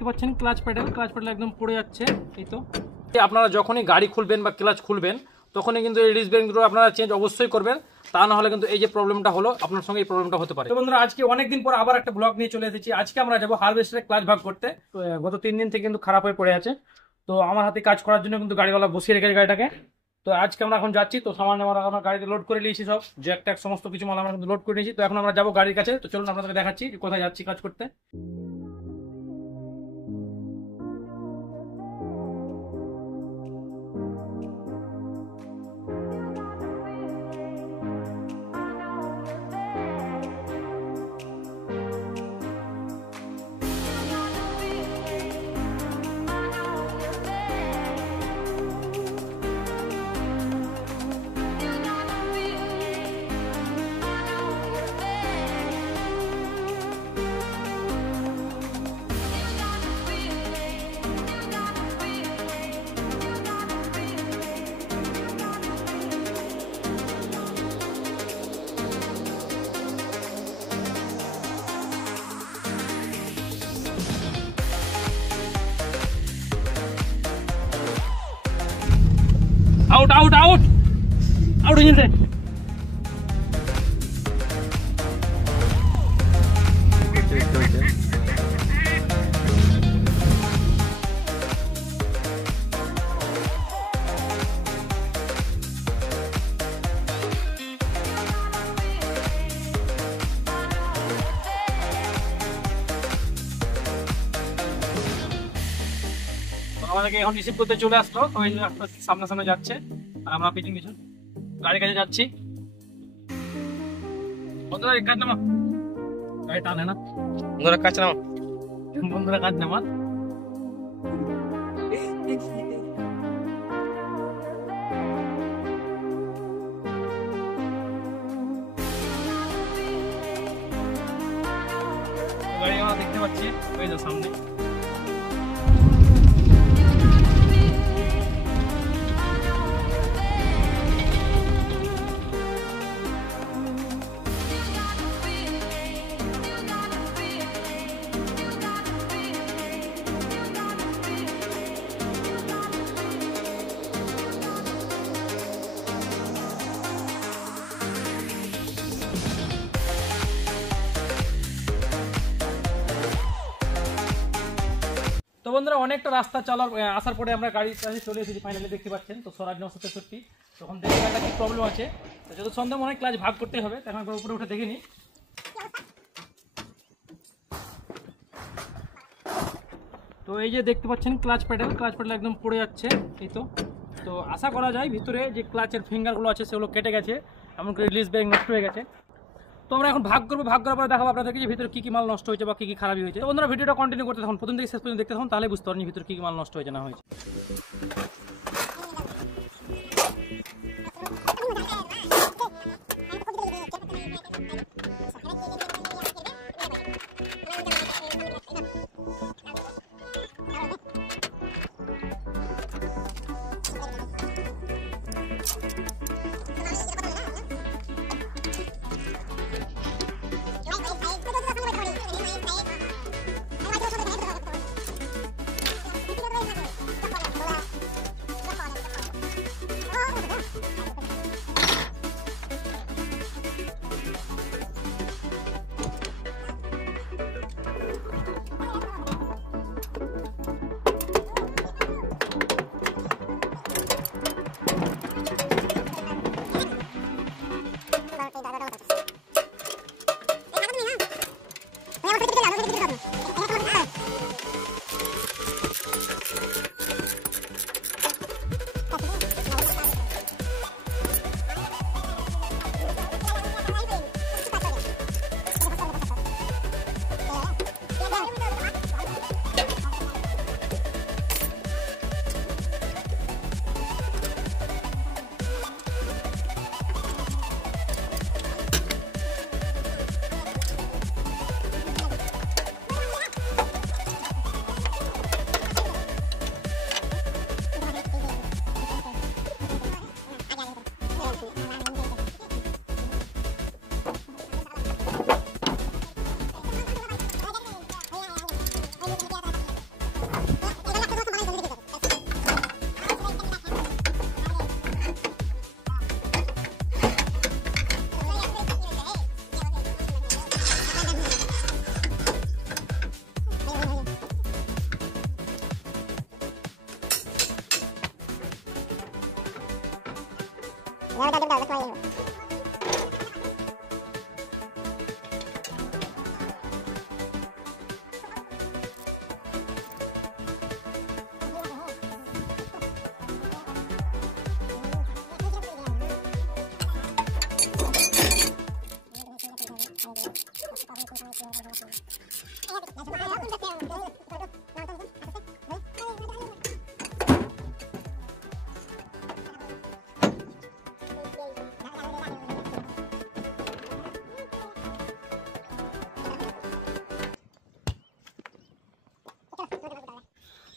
দেখতে পাচ্ছেন clutch pedal একদম পড়ে যাচ্ছে। এই তো আপনারা যখনই গাড়ি খুলবেন বা ক্লাচ খুলবেন তখনই কিন্তু এই রিস্ট বেল্টগুলো আপনারা চেঞ্জ অবশ্যই করবেন, তা না হলে কিন্তু এই যে প্রবলেমটা হলো আপনার সঙ্গে এই প্রবলেমটা হতে পারে। তো বন্ধুরা আজকে অনেকদিন পর আবার একটা ব্লগ নিয়ে চলে এসেছি। আজকে আমরা যাবো হারভেস্টারে ক্লাচ ভাগ করতে। তো গত 3 দিন থেকে কিন্তু খারাপ হয়ে পড়ে আছে, তো আমার হাতে কাজ করার জন্য কিন্তু গাড়িওয়ালা বসিয়ে রেখেছে গাড়িটাকে। তো আজকে আমরা এখন যাচ্ছি, তো সামান্য আমরা গাড়িতে লোড করে নিয়েছি, সব জ্যাক ট্যাক সমস্ত কিছু মাল আমরা কিন্তু লোড করে নিয়েছি। তো এখন আমরা যাবো গাড়ির কাছে। তো চলুন আপনাদেরকে দেখাচ্ছি কোথায় যাচ্ছি কাজ করতে। Out out out out engine से আমাদেরকে এখন রিসিভ করতে চলে আসলো। তো এই সামনে সামনে যাচ্ছে আর আমরা পিছন পিছন গাড়ির কাছে যাচ্ছি। বন্ধুরা কাজ নামা, গাড়ি টানে না, বন্ধুরা কাজ নামা, বন্ধুরা কাজ নামা। গাড়ি আমরা দেখতে পাচ্ছি ওই যে সামনে। তো বন্ধুরা অনেকটা রাস্তা আসার পরে আমরা গাড়ির কাছে চলে এসেছি ফাইনালি, দেখতে পাচ্ছেন। তো স্বরাজ 963 তখন দেখি একটা কি প্রবলেম আছে। তো যত সন্ধ্যা মনে হয় ক্লাচ ভাগ করতে হবে, তখন একবার উপরে উঠে দেখে নিই। তো এই যে দেখতে পাচ্ছেন ক্লাচ প্যাডেল একদম পড়ে যাচ্ছে। এই তো তো আশা করা যায় ভিতরে যে ক্লাচের ফিঙ্গারগুলো আছে সেগুলো কেটে গেছে, এমনকি রিলিজ ব্রেক নষ্ট হয়ে গেছে। তো আমরা এখন ভাগ করবো, ভাগ করার পরে দেখাবো আপনাদেরকে যে ভিতরে কি মাল নষ্ট হয়েছে বা কি খারাপই হয়েছে। তো বন্ধুরা ভিডিওটা কন্টিনিউ করতে থাকুন, প্রথম থেকে শেষ পর্যন্ত দেখতে থাকুন, তাহলে বুঝতে পারবেন ভিতরে কি মাল নষ্ট হয়েছে না হয়েছে।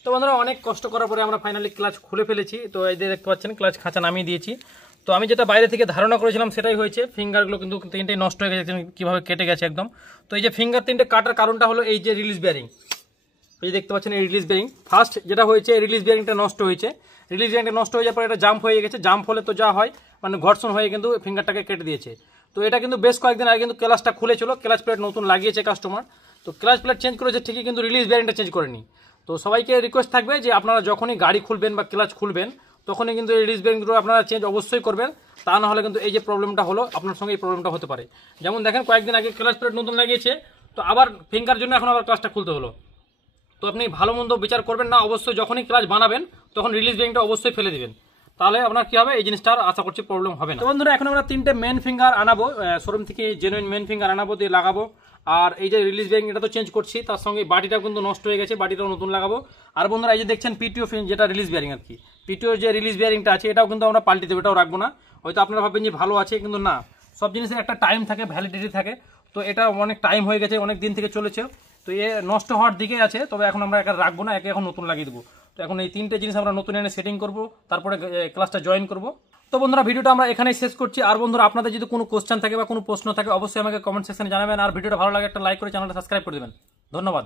তো বন্ধুরা অনেক কষ্ট করার পরে আমরা ফাইনালি ক্লাচ খুলে ফেলেছি। তো এই যে দেখতে পাচ্ছেন ক্লাচ খাঁচা নামিয়ে দিয়েছি। তো আমি যেটা বাইরে থেকে ধারণা করেছিলাম সেটাই হয়েছে, ফিঙ্গারগুলো কিন্তু তিনটেই নষ্ট হয়ে গেছে, কীভাবে কেটে গেছে একদম। তো এই যে ফিঙ্গার তিনটে কাটার কারণটা হলো এই যে রিলিজ বেয়ারিং, এই যে দেখতে পাচ্ছেন এই রিলিজ বেয়ারিং ফার্স্ট যেটা হয়েছে, রিলিজ বেয়ারিংটা নষ্ট হয়েছে। রিলিজ বেয়ারিংটা নষ্ট হয়ে যাওয়ার পরে এটা জাম্প হয়ে গেছে, জাম্প হলে তো যা হয় মানে ঘর্ষণ হয়ে কিন্তু ফিঙ্গারটাকে কেটে দিয়েছে। তো এটা কিন্তু বেশ কয়েকদিন আগে কিন্তু ক্লাচটা খুলেছিল, ক্লাচ প্লেট নতুন লাগিয়েছে কাস্টমার। তো ক্লাচ প্লেট চেঞ্জ করেছে ঠিকই, কিন্তু রিলিজ বেয়ারিংটা চেঞ্জ করেনি। তো সবাইকে রিকোয়েস্ট থাকবে যে আপনারা যখনই গাড়ি খুলবেন বা ক্লাচ খুলবেন তখনই কিন্তু রিলিজ বেয়ারিংগুলো আপনারা চেঞ্জ অবশ্যই করবেন, তা না হলে কিন্তু এই যে প্রবলেমটা হলো আপনার সঙ্গে এই প্রবলেমটা হতে পারে। যেমন দেখেন কয়েকদিন আগে ক্লাচ প্লেট নতুন লাগিয়েছে, তো আবার ফিঙ্গার জন্য এখন আবার ক্লাচটা খুলতে হলো। তো আপনি ভালো মন্দ বিচার করবেন না, অবশ্যই যখনই ক্লাচ বানাবেন তখন রিলিজ বেয়ারিংটা অবশ্যই ফেলে দিবেন, তাহলে আপনার কি হবে এই জিনিসটা আশা করছি প্রবলেম হবে না। তো বন্ধুরা এখন আমরা তিনটে মেন ফিঙ্গার আনাবো, শোরুম থেকে জেনুইন মেন ফিঙ্গার আনাবো, দিয়ে লাগাবো। আর এই যে রিলিজ বেয়ারিং এটা তো চেঞ্জ করছি, তার সঙ্গে বাটিটা কিন্তু নষ্ট হয়ে গেছে, বাটিটাও নতুন লাগাবো। আর বন্ধুরা এই যে দেখছেন পিটিও যেটা রিলিজ বেয়ারিং আর কি, পিটিও যে রিলিজ বেয়ারিংটা আছে এটাও কিন্তু আমরা পাল্টে দেবো, এটাও রাখবো না। হয়তো আপনারা ভাববেন যে ভালো আছে, কিন্তু না, সব জিনিসের একটা টাইম থাকে, ভ্যালিডিটি থাকে। তো এটা অনেক টাইম হয়ে গেছে, অনেক দিন থেকে চলেছে, তো এ নষ্ট হওয়ার দিকে আছে। তবে এখন আমরা একে রাখবো না, একে এখন নতুন লাগিয়ে দেবো। তো এখন এই তিনটে জিনিস আমরা নতুন এনে সেটিং করবো, তারপরে ক্লাসটা জয়েন করবো। তো বন্ধুরা ভিডিওটা আমরা এখানেই শেষ করছি। আর বন্ধুরা আপনাদের যদি কোনো কোশ্চেন থাকে বা কোনো প্রশ্ন থাকে অবশ্যই আমাকে কমেন্ট সেকশনে জানাবেন। আর ভিডিওটা ভালো লাগে একটা লাইক করে চ্যানেলটা সাবস্ক্রাইব করে দেবেন। ধন্যবাদ।